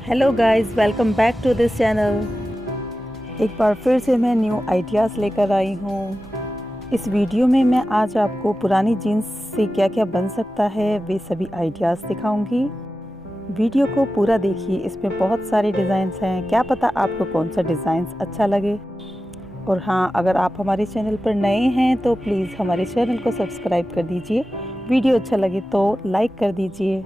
Hello guys, welcome back to this channel. एक बार फिर से मैं न्यू आइडियाज़ लेकर आई हूँ। इस वीडियो में मैं आज आपको पुरानी जीन्स से क्या क्या बन सकता है वे सभी आइडियाज़ दिखाऊंगी। वीडियो को पूरा देखिए, इसमें बहुत सारे डिज़ाइंस हैं, क्या पता आपको कौन सा डिज़ाइंस अच्छा लगे। और हाँ, अगर आप हमारे चैनल पर नए हैं तो प्लीज़ हमारे चैनल को सब्सक्राइब कर दीजिए। वीडियो अच्छा लगे तो लाइक कर दीजिए।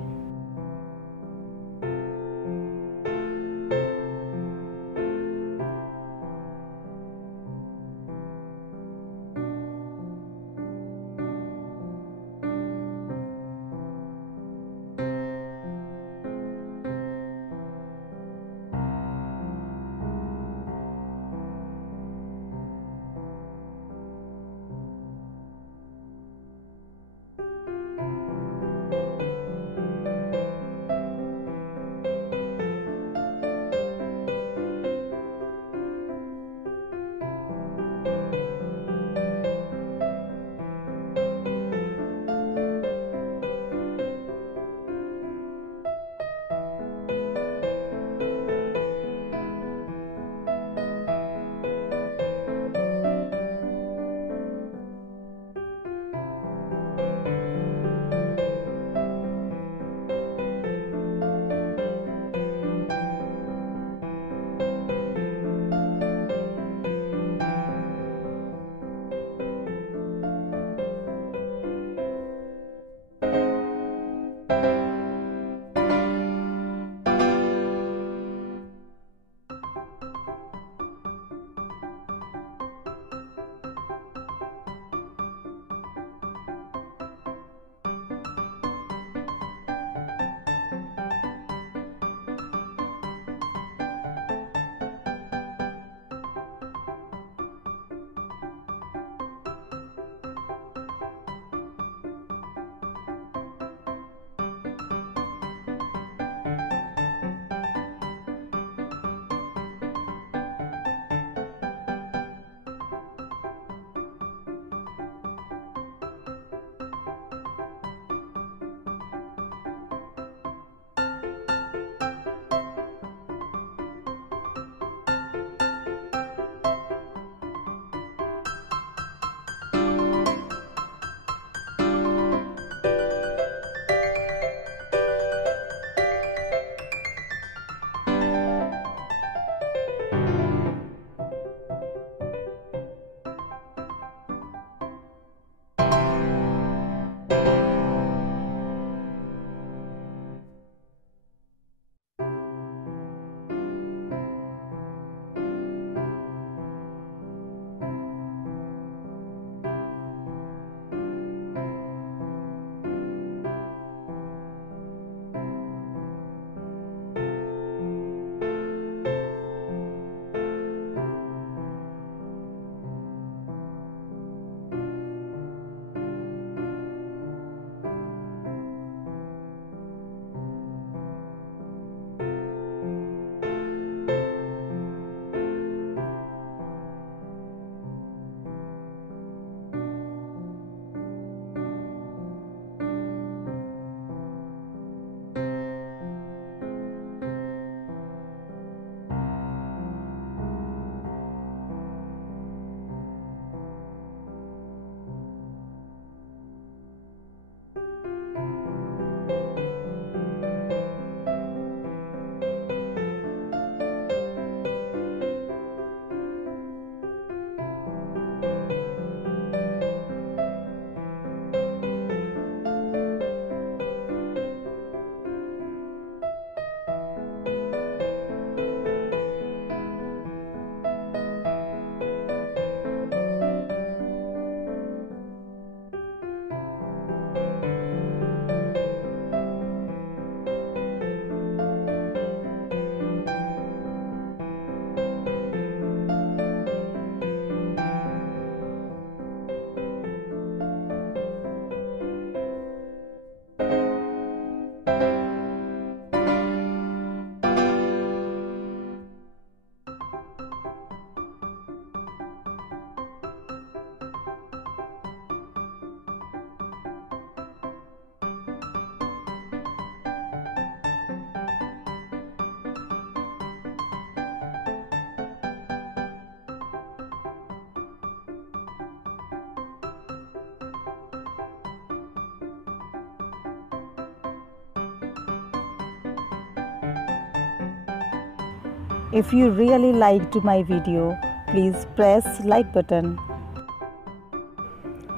If you really liked my video, please press like button.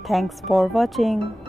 Thanks for watching.